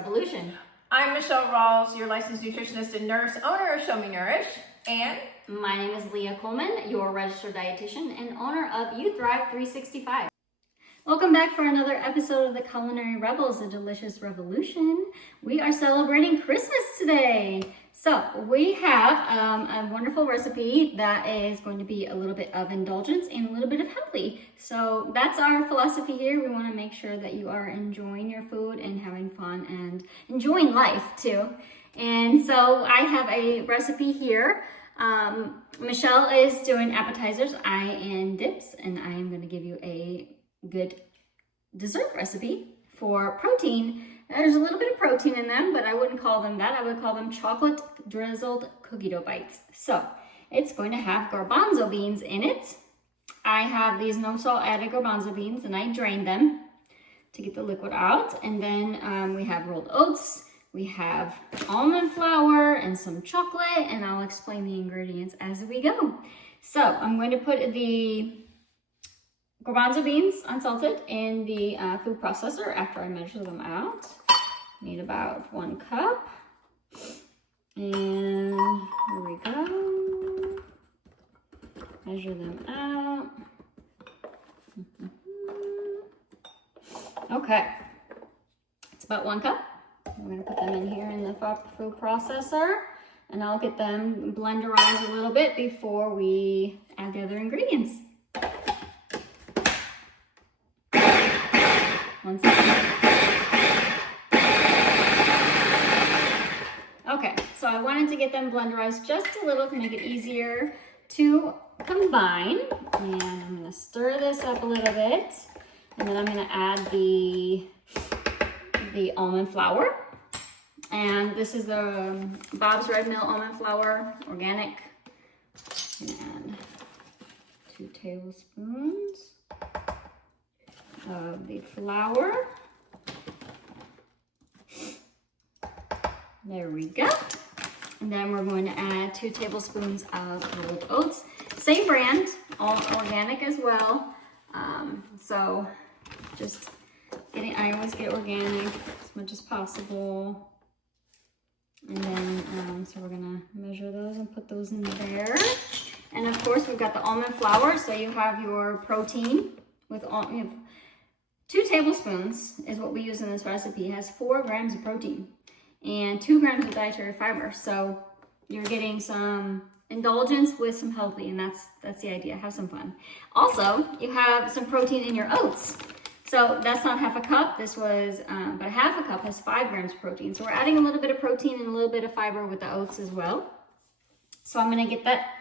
Revolution. I'm Michelle Rawls, your licensed nutritionist and nurse, owner of Show Me Nourish, and my name is Leah Coleman, your registered dietitian and owner of You Thrive 365. Welcome back for another episode of the Culinary Rebels, a delicious revolution. We are celebrating Christmas today. So we have a wonderful recipe that is going to be a little bit of indulgence and a little bit of healthy. So that's our philosophy here. We want to make sure that you are enjoying your food and having fun and enjoying life too. And so I have a recipe here. Michelle is doing appetizers, I am dips, and I am going to give you a good dessert recipe for protein. There's a little bit of protein in them, but I wouldn't call them that. I would call them chocolate drizzled cookie dough bites. So it's going to have garbanzo beans in it. I have these no salt added garbanzo beans and I drained them to get the liquid out. And then we have rolled oats. We have almond flour and some chocolate, and I'll explain the ingredients as we go. So I'm going to put the garbanzo beans unsalted in the food processor after I measure them out. Need about 1 cup. And here we go. Measure them out. Okay. It's about 1 cup. We're going to put them in here in the food processor, and I'll get them blenderized a little bit before we add the other ingredients. 1 second. Okay, so I wanted to get them blenderized just a little to make it easier to combine. And I'm going to stir this up a little bit, and then I'm going to add the almond flour. And this is the Bob's Red Mill almond flour, organic. And 2 tablespoons of the flour. There we go. And then we're going to add 2 tablespoons of rolled oats. Same brand, all organic as well. So just I always get organic as much as possible. And then, so we're gonna measure those and put those in there. And of course, we've got the almond flour. So you have your protein with all, you have 2 tablespoons is what we use in this recipe. It has 4 grams of protein and 2 grams of dietary fiber. So you're getting some indulgence with some healthy, and that's the idea. Have some fun. Also, you have some protein in your oats. So that's not half a cup. This was, but a half a cup has 5 grams of protein. So we're adding a little bit of protein and a little bit of fiber with the oats as well. So I'm gonna get that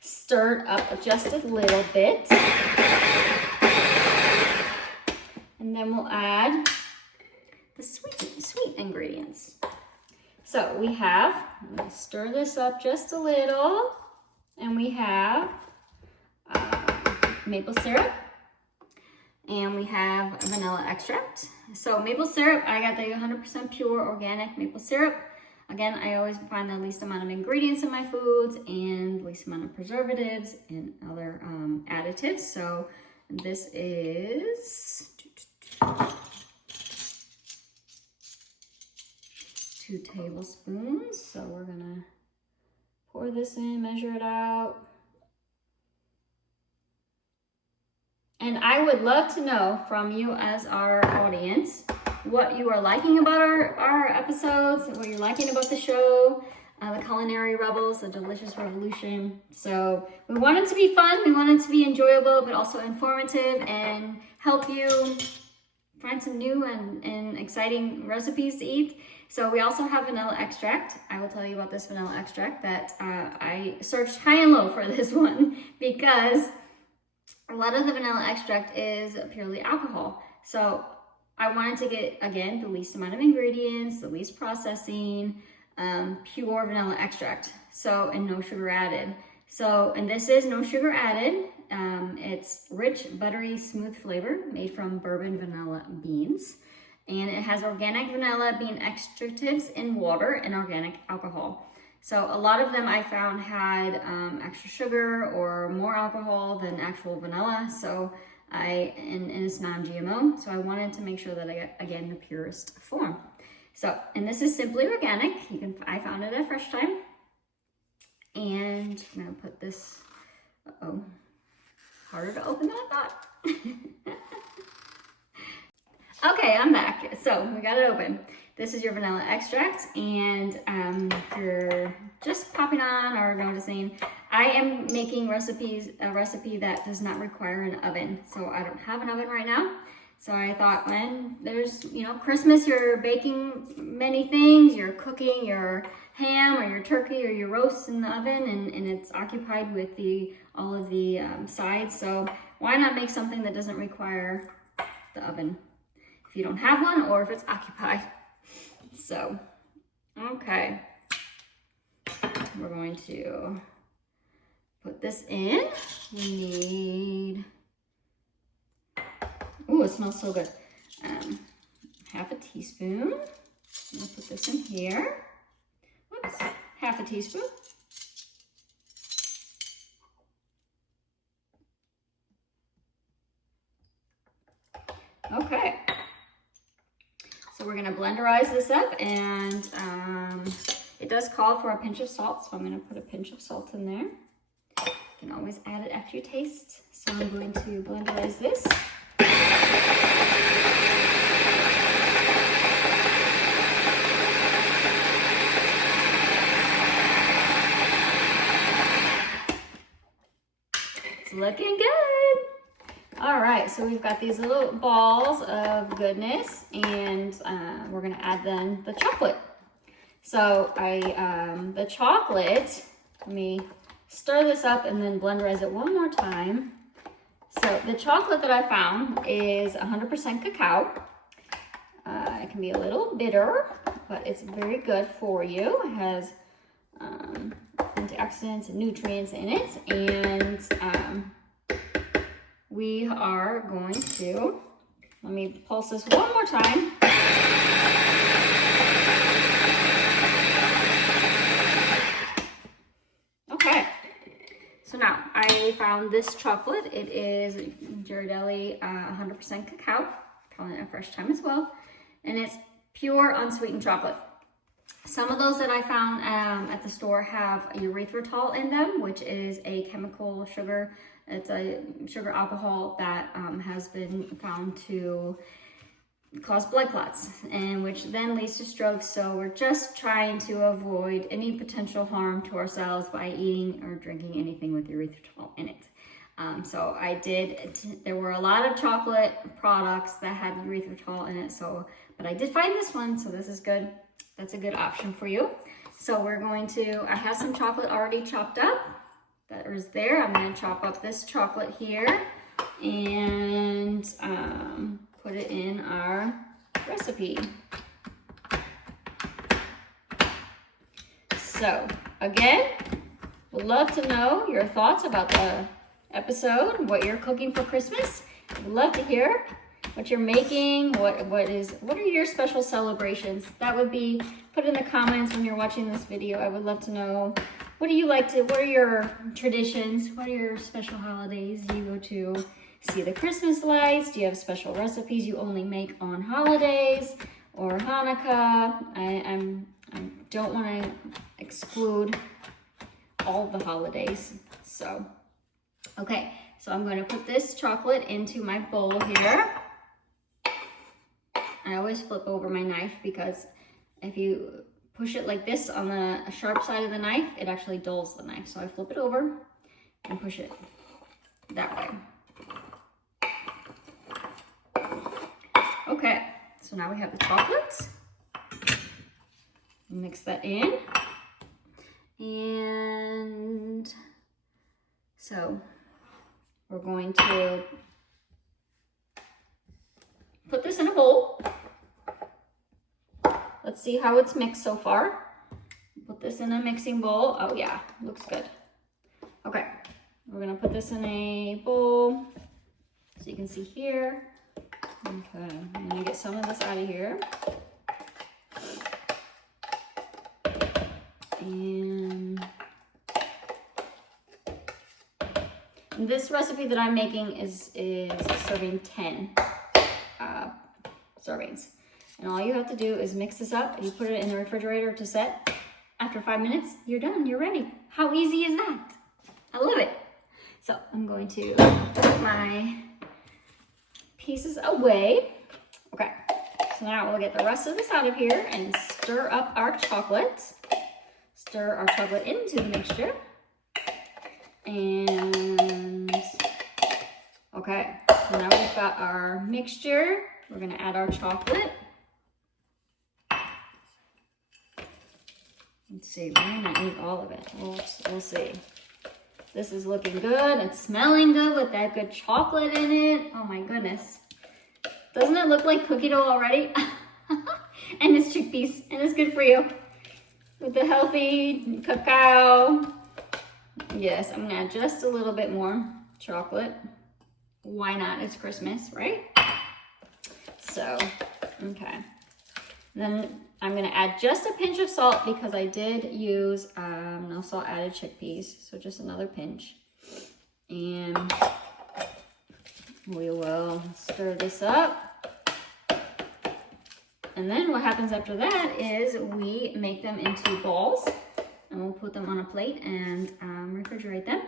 stirred up just a little bit. And then we'll add the sweet ingredients. So we have, I'm gonna stir this up just a little, and we have maple syrup, and we have vanilla extract. So maple syrup, I got the 100% pure organic maple syrup. Again, I always find the least amount of ingredients in my foods and least amount of preservatives and other additives. So this is 2 tablespoons. So we're gonna pour this in, measure it out. And I would love to know from you as our audience what you are liking about our episodes, what you're liking about the show, the Culinary Rebels, the Delicious Revolution. So we want it to be fun, we want it to be enjoyable, but also informative and help you find some new and exciting recipes to eat. So we also have vanilla extract. I will tell you about this vanilla extract that I searched high and low for this one because a lot of the vanilla extract is purely alcohol. So I wanted to get, again, the least amount of ingredients, the least processing, pure vanilla extract. So, and no sugar added. So, and this is no sugar added. It's rich, buttery, smooth flavor made from bourbon vanilla beans. And it has organic vanilla bean extractives in water and organic alcohol. So a lot of them I found had extra sugar or more alcohol than actual vanilla. So and it's non-GMO. So I wanted to make sure that I got, again, the purest form. So, and this is simply organic. I found it at Fresh Time. And I'm gonna put this, harder to open than I thought. Okay, I'm back. So we got it open. This is your vanilla extract, and if you're just popping on or noticing, I am making a recipe that does not require an oven. So I don't have an oven right now. So I thought, when there's, Christmas, you're baking many things, you're cooking your ham or your turkey or your roast in the oven, and it's occupied with all of the sides. So why not make something that doesn't require the oven if you don't have one or if it's occupied? So, okay, we're going to put this in. We need, ooh, it smells so good. Half a teaspoon. I'm gonna put this in here. Whoops, half a teaspoon. Okay. So we're gonna blenderize this up, and it does call for a pinch of salt, so I'm gonna put a pinch of salt in there. You can always add it after you taste. So I'm going to blenderize this. It's looking good. All right, so we've got these little balls of goodness, and we're gonna add then the chocolate. So the chocolate, let me stir this up and then blenderize it one more time. So the chocolate that I found is 100% cacao. It can be a little bitter, but it's very good for you. It has antioxidants and nutrients in it, and we are going to, let me pulse this one more time. Okay, so now I found this chocolate. It is Ghirardelli 100% cacao, calling it a Fresh Time as well, and it's pure unsweetened chocolate. Some of those that I found at the store have erythritol in them, which is a chemical sugar. It's a sugar alcohol that has been found to cause blood clots, and which then leads to strokes. So we're just trying to avoid any potential harm to ourselves by eating or drinking anything with erythritol in it. So there were a lot of chocolate products that had erythritol in it, but I did find this one, so this is good. That's a good option for you. So I have some chocolate already chopped up. That is there. I'm going to chop up this chocolate here and put it in our recipe. So again, would love to know your thoughts about the episode, what you're cooking for Christmas. I'd love to hear what you're making, what are your special celebrations. That would be put in the comments when you're watching this video. I would love to know, what are your traditions? What are your special holidays? Do you go to see the Christmas lights? Do you have special recipes you only make on holidays or Hanukkah? I don't want to exclude all the holidays. So, okay, so I'm going to put this chocolate into my bowl here. I always flip over my knife, because if you push it like this on the sharp side of the knife, it actually dulls the knife. So I flip it over and push it that way. Okay, so now we have the chocolates. Mix that in. And so we're going to put this in a bowl. Let's see how it's mixed so far. Put this in a mixing bowl. Oh yeah, looks good. Okay, we're gonna put this in a bowl so you can see here. Okay, I'm gonna get some of this out of here. And this recipe that I'm making is serving 10 servings. And all you have to do is mix this up. You put it in the refrigerator to set. After 5 minutes, you're done, you're ready. How easy is that? I love it. So I'm going to put my pieces away. Okay, so now we'll get the rest of this out of here and stir up our chocolate. Stir our chocolate into the mixture. And okay, so now we've got our mixture. We're gonna add our chocolate. Let's see, we might not need all of it. We'll see. This is looking good. It's smelling good with that good chocolate in it. Oh my goodness. Doesn't it look like cookie dough already? And it's chickpeas, and it's good for you. With the healthy cacao. Yes, I'm gonna add just a little bit more chocolate. Why not? It's Christmas, right? So, okay. Then I'm gonna add just a pinch of salt because I did use no salt added chickpeas. So just another pinch. And we will stir this up. And then what happens after that is we make them into balls. And we'll put them on a plate and refrigerate them.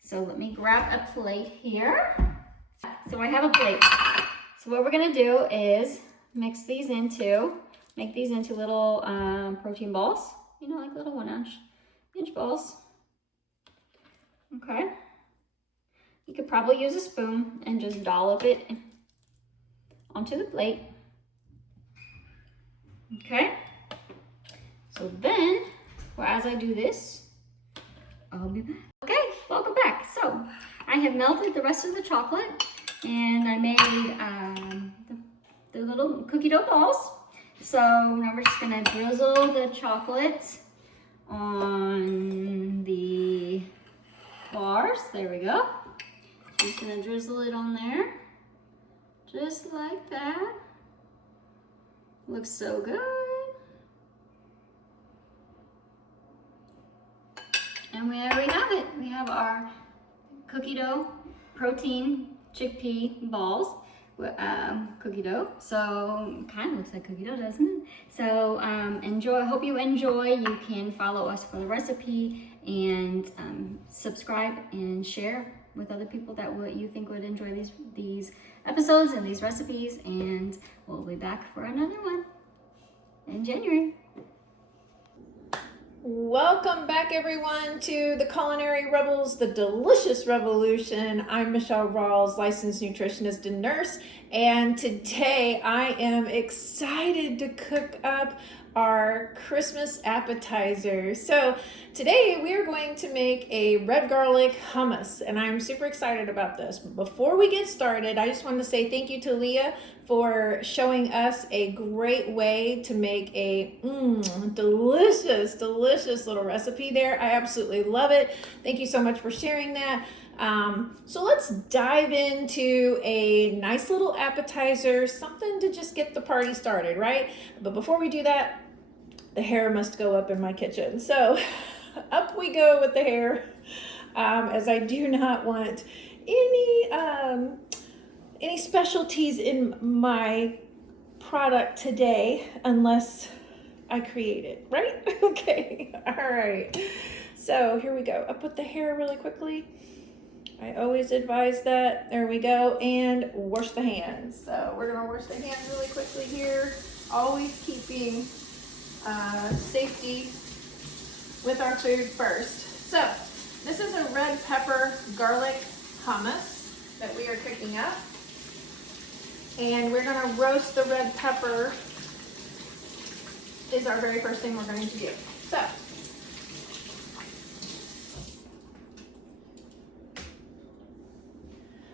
So let me grab a plate here. So I have a plate. So what we're gonna do is make these into little protein balls. You know, like little 1-inch balls. Okay. You could probably use a spoon and just dollop it onto the plate. Okay. So then, well, as I do this, I'll be back. Okay, welcome back. So I have melted the rest of the chocolate and I made the little cookie dough balls. So now we're just gonna drizzle the chocolate on the bars. There we go. Just gonna drizzle it on there, just like that. Looks so good. And there we have it. We have our cookie dough protein chickpea balls. Cookie dough. So kind of looks like cookie dough, doesn't it? So enjoy. Hope you enjoy. You can follow us for the recipe and subscribe and share with other people that you think would enjoy these episodes and these recipes. And we'll be back for another one in January. Welcome back, everyone, to the Culinary Rebels, the Delicious Revolution. I'm Michelle Rawls, licensed nutritionist and nurse, and today I am excited to cook up our Christmas appetizer. So today we are going to make a red garlic hummus, and I'm super excited about this. But before we get started, I just want to say thank you to Leah for showing us a great way to make a delicious little recipe there. I absolutely love it. Thank you so much for sharing that. So let's dive into a nice little appetizer, something to just get the party started, right? But before we do that, the hair must go up in my kitchen. So up we go with the hair, as I do not want any specialties in my product today unless I create it, right? Okay, all right. So here we go. Up with the hair really quickly. I always advise that. There we go. And wash the hands. So we're gonna wash the hands really quickly here. Always keeping safety with our food first. So this is a red pepper garlic hummus that we are cooking up. And we're gonna roast the red pepper is our very first thing we're going to do. So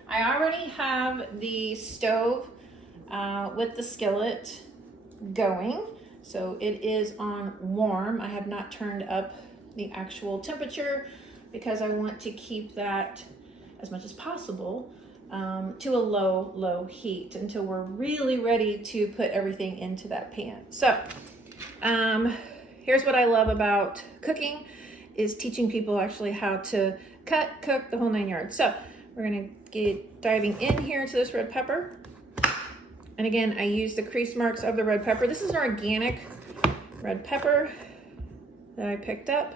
I already have the stove with the skillet going. So it is on warm. I have not turned up the actual temperature because I want to keep that as much as possible to a low heat until we're really ready to put everything into that pan. So here's what I love about cooking is teaching people actually how to cut, cook, the whole 9 yards. So we're gonna get diving in here to this red pepper. And again, I use the crease marks of the red pepper. This is an organic red pepper that I picked up.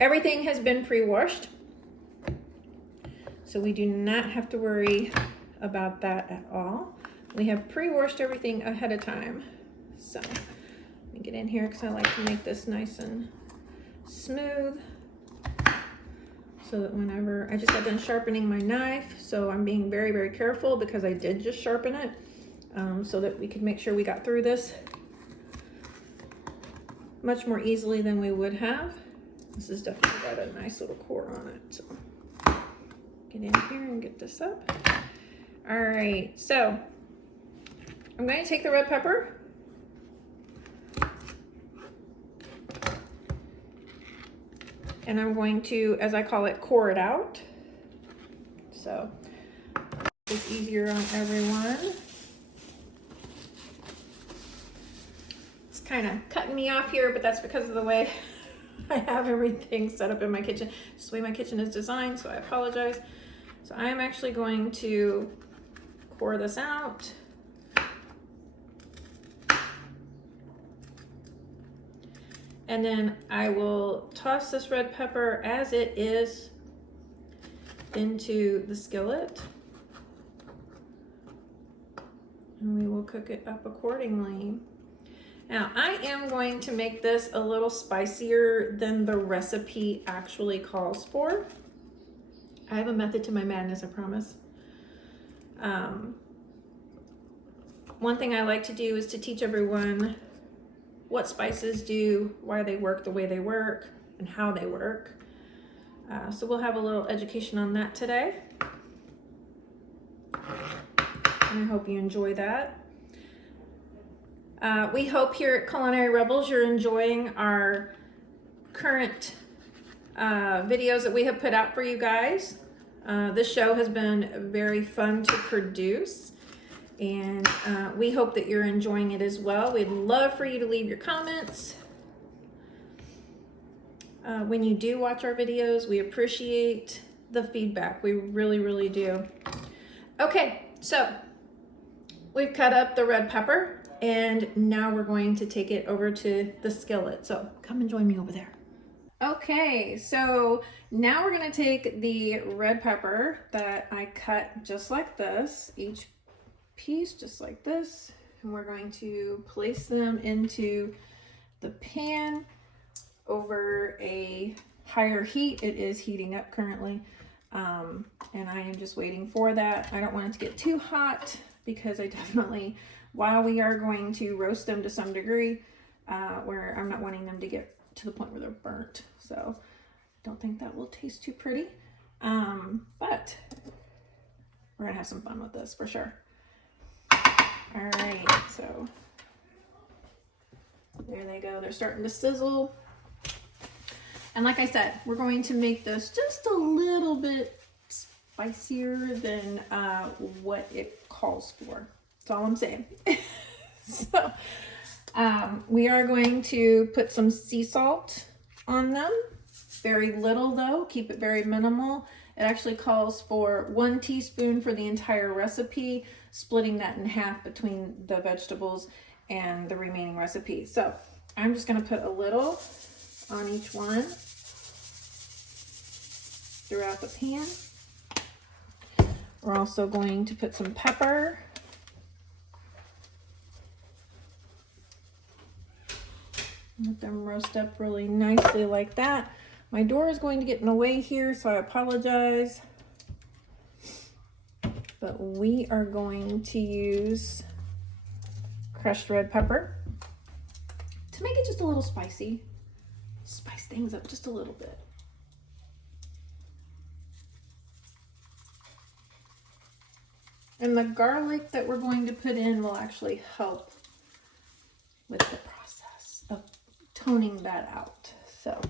Everything has been pre-washed, so we do not have to worry about that at all. We have pre-washed everything ahead of time. So let me get in here because I like to make this nice and smooth, so that whenever I just got done sharpening my knife, so I'm being very, very careful because I did just sharpen it, so that we could make sure we got through this much more easily than we would have. This has definitely got a nice little core on it. So get in here and get this up. All right, so I'm going to take the red pepper and I'm going to, as I call it, core it out. So it's easier on everyone. It's kind of cutting me off here, but that's because of the way I have everything set up in my kitchen. Just the way my kitchen is designed, so I apologize. So I'm actually going to pour this out. And then I will toss this red pepper as it is into the skillet. And we will cook it up accordingly. Now, I am going to make this a little spicier than the recipe actually calls for. I have a method to my madness, I promise. One thing I like to do is to teach everyone what spices do, why they work the way they work, and how they work. So we'll have a little education on that today. And I hope you enjoy that. We hope here at Culinary Rebels you're enjoying our current videos that we have put out for you guys. This show has been very fun to produce, and we hope that you're enjoying it as well. We'd love for you to leave your comments. When you do watch our videos, we appreciate the feedback. We really, really do. Okay, so we've cut up the red pepper. And now we're going to take it over to the skillet. So come and join me over there. Okay, so now we're gonna take the red pepper that I cut just like this, each piece just like this, and we're going to place them into the pan over a higher heat. It is heating up currently, and I am just waiting for that. I don't want it to get too hot because I definitely, while we are going to roast them to some degree, where I'm not wanting them to get to the point where they're burnt. So I don't think that will taste too pretty. But we're gonna have some fun with this for sure. All right, so there they go. They're starting to sizzle. And like I said, we're going to make this just a little bit spicier than what it calls for. That's all I'm saying. So we are going to put some sea salt on them. Very little though, keep it very minimal. It actually calls for 1 teaspoon for the entire recipe, splitting that in half between the vegetables and the remaining recipe. So I'm just gonna put a little on each one throughout the pan. We're also going to put some pepper. Let them roast up really nicely like that. My door is going to get in the way here, so I apologize. But we are going to use crushed red pepper to make it just a little spicy. Spice things up just a little bit. And the garlic that we're going to put in will actually help with the process of toning that out. So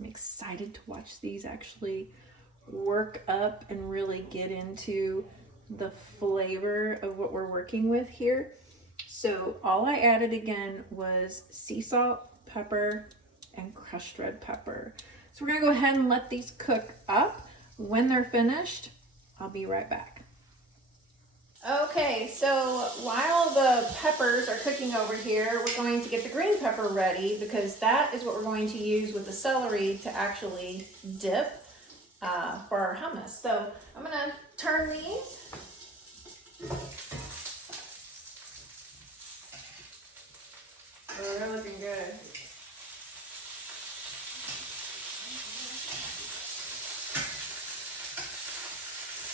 I'm excited to watch these actually work up and really get into the flavor of what we're working with here. So all I added again was sea salt, pepper, and crushed red pepper. So we're gonna go ahead and let these cook up. When they're finished, I'll be right back. Okay, so while the peppers are cooking over here, we're going to get the green pepper ready because that is what we're going to use with the celery to actually dip for our hummus. So I'm gonna turn these. Oh, they're looking good.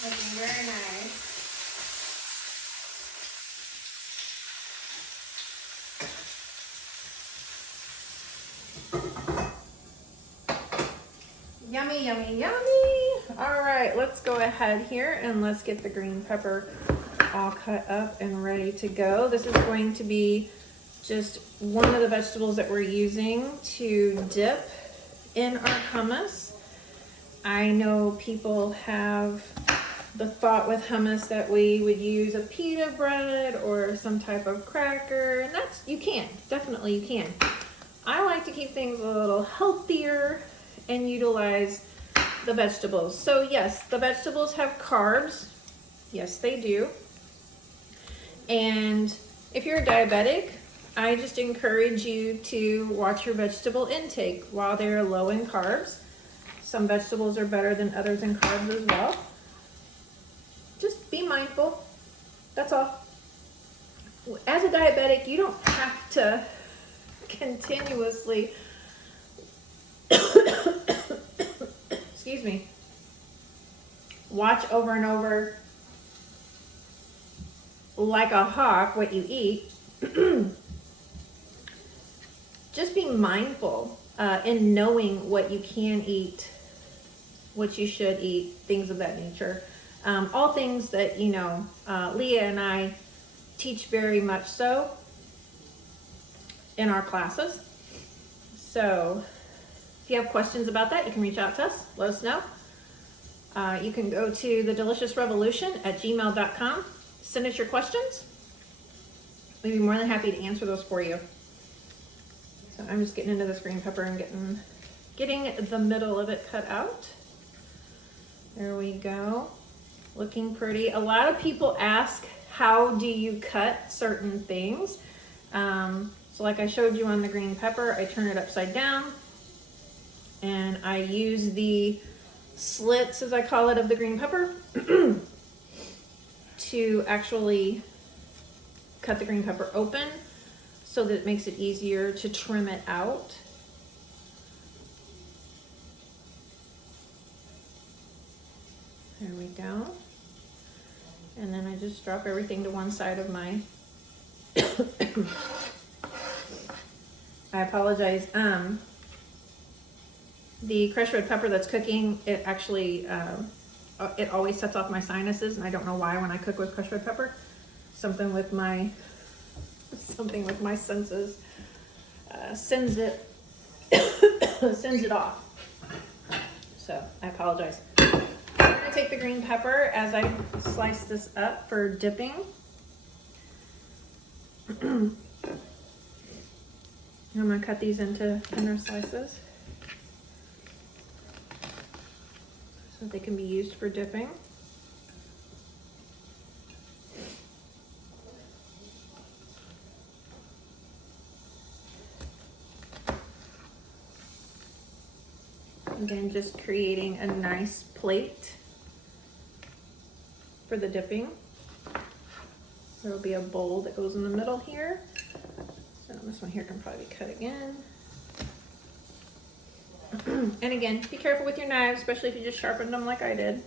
Looking very nice. Yummy, yummy, yummy. All right, let's go ahead here and let's get the green pepper all cut up and ready to go. This is going to be just one of the vegetables that we're using to dip in our hummus. I know people have the thought with hummus that we would use a pita bread or some type of cracker, and that's, you can, definitely you can. I like to keep things a little healthier and utilize the vegetables. So yes, the vegetables have carbs. Yes, they do. And if you're a diabetic, I just encourage you to watch your vegetable intake while they're low in carbs. Some vegetables are better than others in carbs as well. Just be mindful, that's all. As a diabetic, you don't have to continuously excuse me, watch over and over like a hawk what you eat. Just be mindful in knowing what you can eat, what you should eat, things of that nature. All things that, you know, Leah and I teach very much so in our classes. So if you have questions about that, you can reach out to us, let us know. You can go to thedeliciousrevolution@gmail.com, send us your questions. We'd be more than happy to answer those for you. So I'm just getting into this green pepper and getting the middle of it cut out. There we go. Looking pretty. A lot of people ask, how do you cut certain things? So like I showed you on the green pepper, I turn it upside down and I use the slits, as I call it, of the green pepper to actually cut the green pepper open so that it makes it easier to trim it out. There we go. And then I just drop everything to one side of my I apologize. The crushed red pepper that's cooking, it actually it always sets off my sinuses, and I don't know why when I cook with crushed red pepper. Something with my senses sends it sends it off. So I apologize. I'm gonna take the green pepper as I slice this up for dipping. I'm gonna cut these into thinner slices so they can be used for dipping. Again, just creating a nice plate for the dipping. There will be a bowl that goes in the middle here. So this one here can probably be cut again. And again, be careful with your knives, especially if you just sharpened them like I did.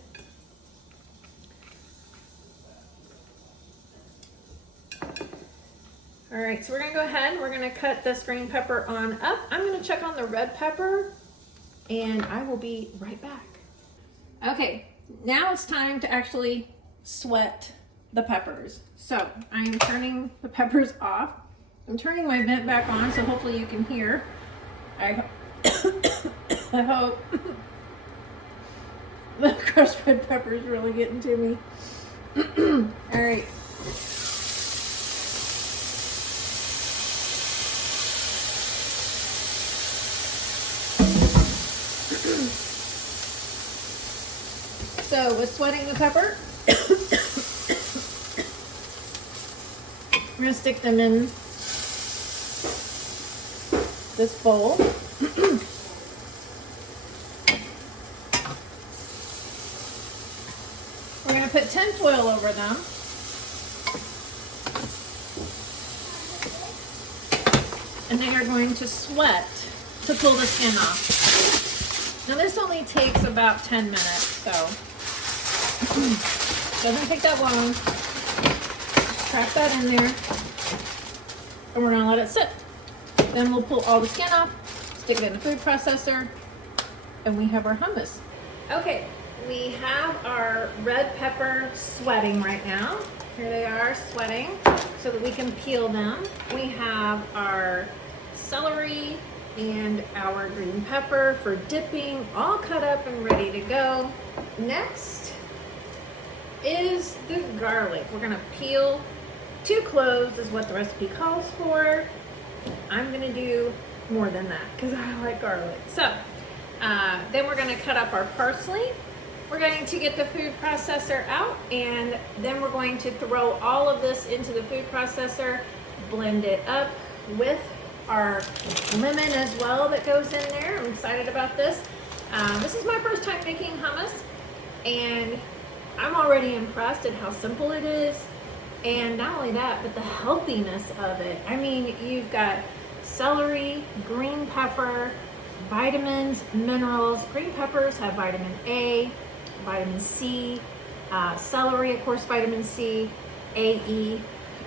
All right, so we're gonna go ahead, we're gonna cut this green pepper on up. I'm gonna check on the red pepper and I will be right back. Okay, now it's time to actually sweat the peppers. So I'm turning the peppers off. I'm turning my vent back on, so hopefully you can hear. I hope the crushed red pepper is really getting to me. All right. So with sweating the pepper, We're gonna stick them in this bowl. We're gonna put tin foil over them. And they are going to sweat to pull the skin off. Now this only takes about 10 minutes, so doesn't take that long. Crack that in there, and we're gonna let it sit. Then we'll pull all the skin off, stick it in the food processor, and we have our hummus. Okay, we have our red pepper sweating right now. Here they are sweating so that we can peel them. We have our celery and our green pepper for dipping, all cut up and ready to go. Next is the garlic. We're gonna peel 2 cloves is what the recipe calls for. I'm gonna do more than that because I like garlic. So then we're gonna cut up our parsley. We're going to get the food processor out, and then we're going to throw all of this into the food processor, blend it up with our lemon as well that goes in there. I'm excited about this. This is my first time making hummus, and I'm already impressed at how simple it is. And not only that, but the healthiness of it. I mean, you've got celery, green pepper, vitamins, minerals. Green peppers have vitamin A, vitamin C, celery, of course, vitamin C, A, E.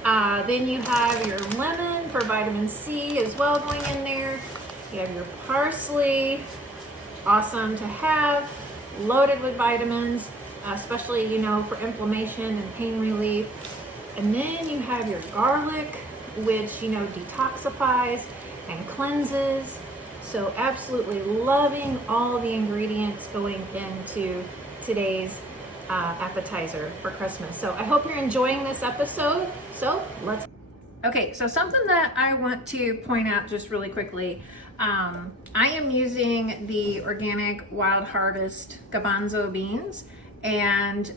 Then you have your lemon for vitamin C as well going in there. You have your parsley, awesome to have, loaded with vitamins, especially, you know, for inflammation and pain relief. And then you have your garlic, which, you know, detoxifies and cleanses. So absolutely loving all the ingredients going into today's appetizer for Christmas. So I hope you're enjoying this episode. So let's. Okay, so something that I want to point out just really quickly. I am using the organic Wild Harvest garbanzo beans, and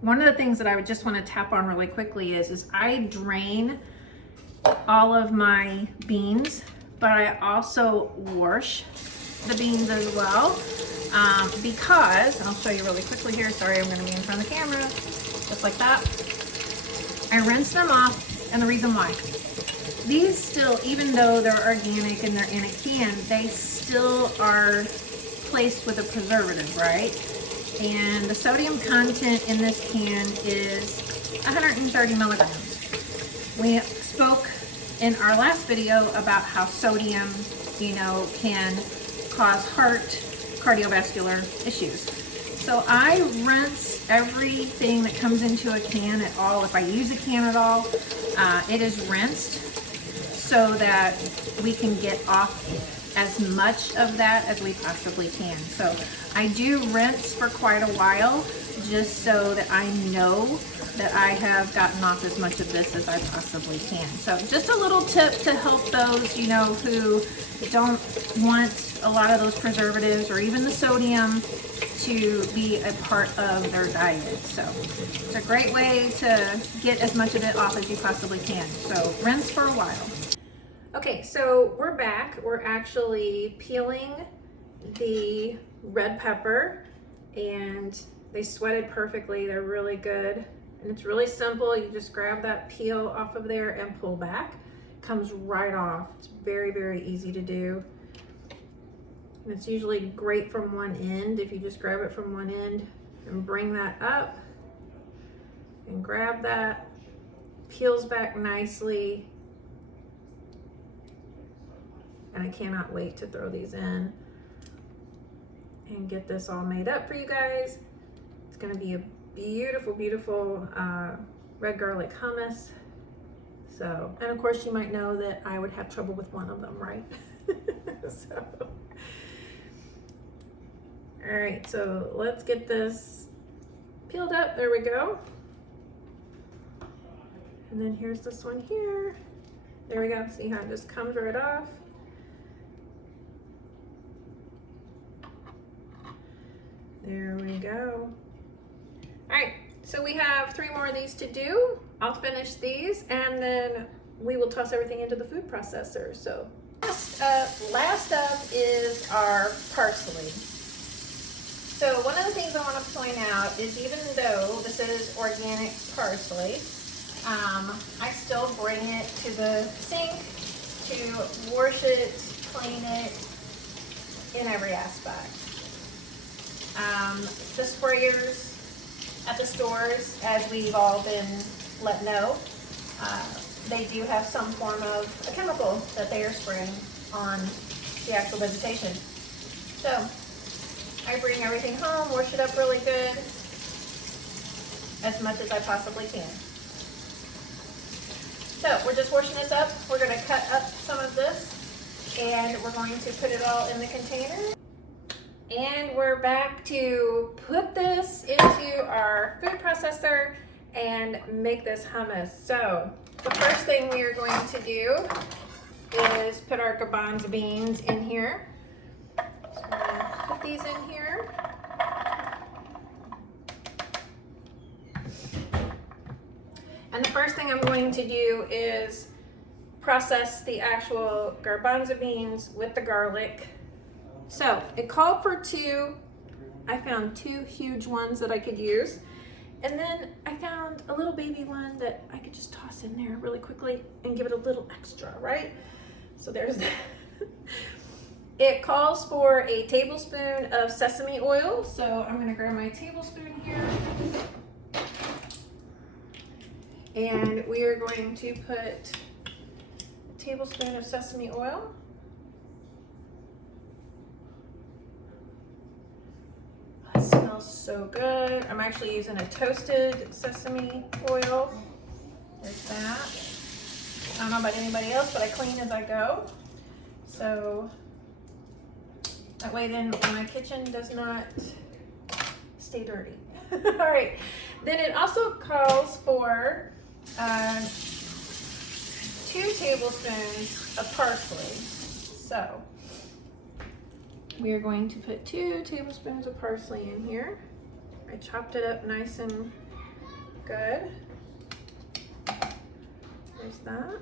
one of the things that I would just want to tap on really quickly is I drain all of my beans, but I also wash the beans as well, because, I'll show you really quickly here, sorry I'm going to be in front of the camera, just like that. I rinse them off, and the reason why. These still, even though they're organic and they're in a can, they still are placed with a preservative, right? And the sodium content in this can is 130 milligrams. We spoke in our last video about how sodium, you know, can cause heart cardiovascular issues. So I rinse everything that comes into a can at all. If I use a can at all, it is rinsed so that we can get off as much of that as we possibly can. So I do rinse for quite a while just so that I know that I have gotten off as much of this as I possibly can. So just a little tip to help those, you know, who don't want a lot of those preservatives or even the sodium to be a part of their diet. So it's a great way to get as much of it off as you possibly can. So rinse for a while. Okay, so we're back. We're actually peeling the red pepper, and they sweated perfectly. They're really good. And it's really simple. You just grab that peel off of there and pull back. Comes right off. It's very, very easy to do. And it's usually great from one end. If you just grab it from one end and bring that up and grab that, peels back nicely. And I cannot wait to throw these in and get this all made up for you guys. It's gonna be a beautiful, beautiful red garlic hummus. So, and of course you might know that I would have trouble with one of them, right? So, all right, so let's get this peeled up. There we go. And then here's this one here. There we go. See how it just comes right off. There we go. All right, so we have 3 more of these to do. I'll finish these and then we will toss everything into the food processor. So last up is our parsley. So one of the things I want to point out is even though this is organic parsley, I still bring it to the sink to wash it, clean it in every aspect. The sprayers at the stores, as we've all been let know, they do have some form of a chemical that they are spraying on the actual vegetation. So I bring everything home, wash it up really good, as much as I possibly can. So we're just washing this up. We're going to cut up some of this and we're going to put it all in the container. And we're back to put this into our food processor and make this hummus. So the first thing we are going to do is put our garbanzo beans in here. So I'm going to put these in here. And the first thing I'm going to do is process the actual garbanzo beans with the garlic. So it called for 2. I found 2 huge ones that I could use. And then I found a little baby one that I could just toss in there really quickly and give it a little extra, right? So there's that. It calls for a tablespoon of sesame oil. So I'm gonna grab my tablespoon here. And we are going to put a tablespoon of sesame oil. That smells so good. I'm actually using a toasted sesame oil. There's that. I don't know about anybody else, but I clean as I go. So that way then my kitchen does not stay dirty. All right. Then it also calls for 2 tablespoons of parsley. So we are going to put 2 tablespoons of parsley in here. I chopped it up nice and good. There's that.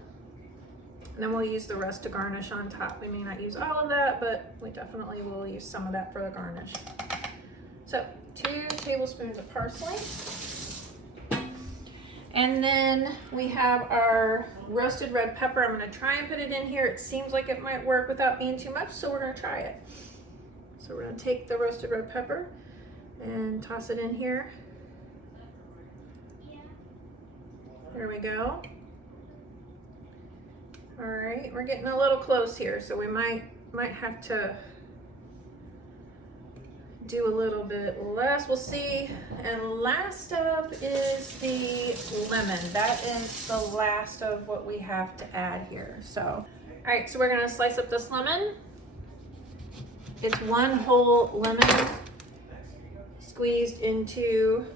And then we'll use the rest to garnish on top. We may not use all of that, but we definitely will use some of that for the garnish. So 2 tablespoons of parsley. And then we have our roasted red pepper. I'm going to try and put it in here. It seems like it might work without being too much, so we're going to try it. So we're going to take the roasted red pepper and toss it in here. There we go. All right, we're getting a little close here, so we might have to do a little bit less. We'll see. And last up is the lemon. That is the last of what we have to add here. So, all right, so we're gonna slice up this lemon. It's 1 whole lemon squeezed into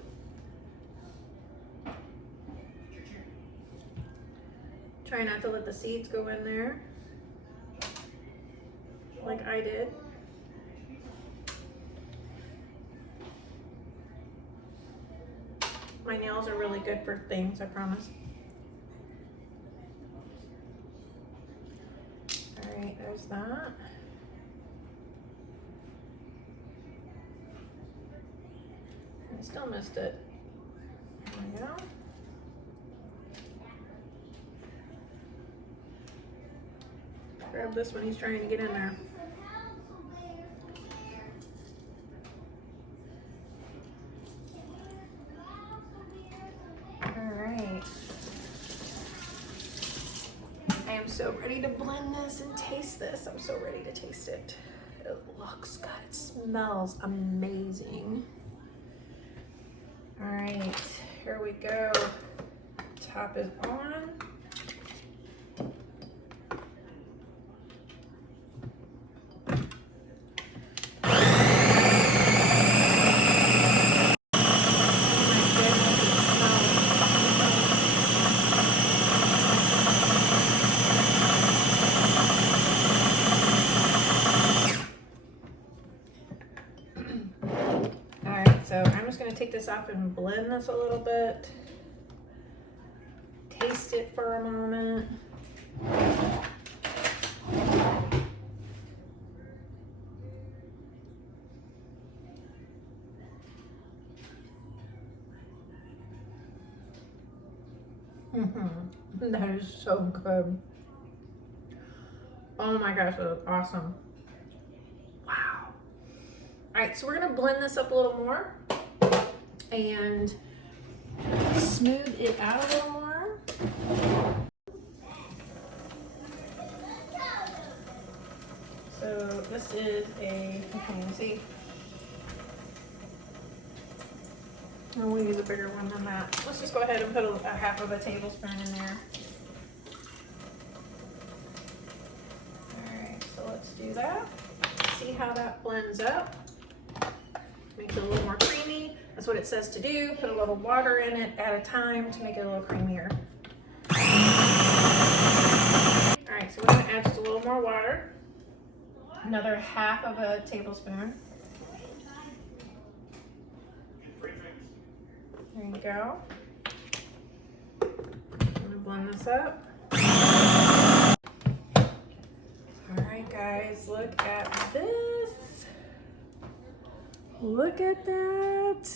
try not to let the seeds go in there like I did. My nails are really good for things, I promise. All right, there's that. I still missed it. There we go. Grab this one, he's trying to get in there. I am so ready to blend this and taste this. I'm so ready to taste it. It looks good. It smells amazing. All right, here we go. Top is on. So I'm just going to take this off and blend this a little bit. taste it for a moment. That is so good. Oh my gosh, that is awesome. Wow. All right, so we're gonna blend this up a little more and smooth it out a little more. So this is see. I'm gonna use a bigger one than that. Let's just go ahead and put a half of a tablespoon in there. All right, so let's do that. See how that blends up. Make it a little more creamy. That's what it says to do. Put a little water in it at a time to make it a little creamier. All right, so we're gonna add just a little more water. Another half of a tablespoon. There you go. I'm gonna blend this up. All right, guys, look at this. Look at that.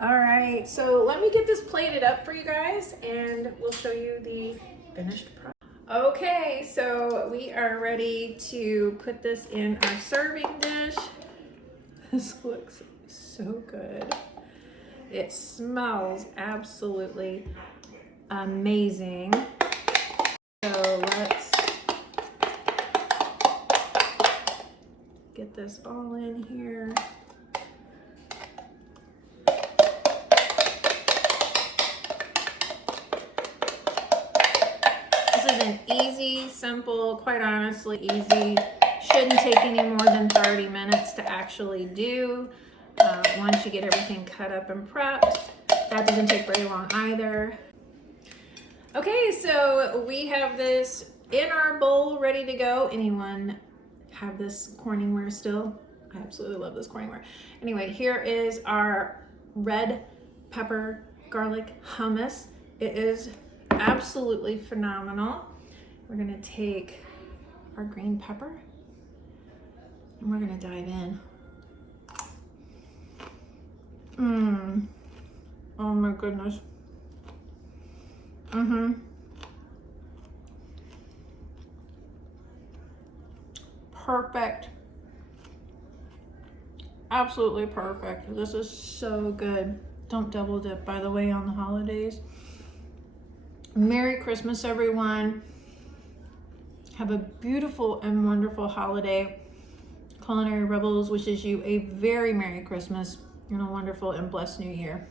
All right, so let me get this plated up for you guys and we'll show you the finished product. Okay, so we are ready to put this in our serving dish. This looks so good. It smells absolutely amazing. So let's get this all in here. This is an easy, simple, quite honestly easy. Shouldn't take any more than 30 minutes to actually do. Once you get everything cut up and prepped, that doesn't take very long either. Okay, so we have this in our bowl ready to go. Anyone have this Corningware still? I absolutely love this Corningware. Anyway, here is our red pepper garlic hummus. It is absolutely phenomenal. We're gonna take our green pepper and we're gonna dive in. Oh my goodness. Perfect. Absolutely perfect. This is so good. Don't double dip, by the way, on the holidays. Merry Christmas, everyone. Have a beautiful and wonderful holiday. Culinary Rebels wishes you a very Merry Christmas and a wonderful and blessed New Year.